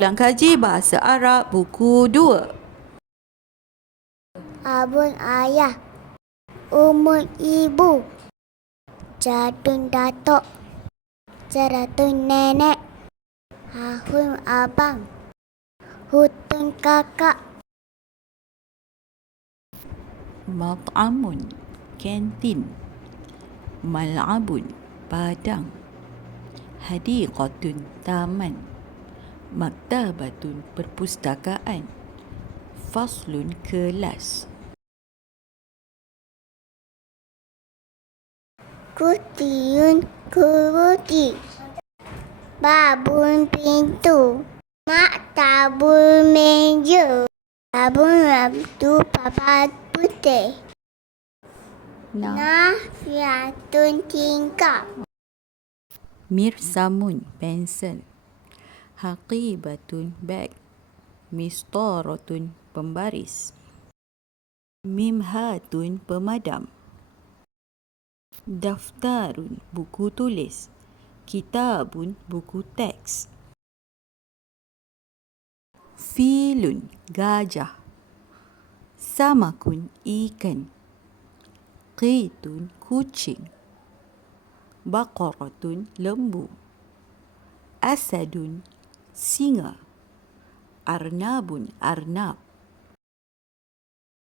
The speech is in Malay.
Ulang kaji bahasa Arab buku 2. Abun ayah, umur ibu, jadun datuk, ceratun nenek, ahun abang, hutun kakak, Mat'amun, kantin. Mal'abun, padang. Hadiqatun, taman. Maktabatun, perpustakaan. Faslun, kelas. kutiun keruti, babun pintu, maktabun meja, babun rabtu papat putih, nafiatun tingkap. Mirsamun, pensel. Haqibatun, beg. Mistaratun, pembaris. Mimhatun, pemadam. Daftarun, buku tulis. Kitabun, buku teks. Filun, gajah. Samakun, ikan. Qitun, kucing. Baqaratun, lembu. Asadun, singa. Arnabun, arnab.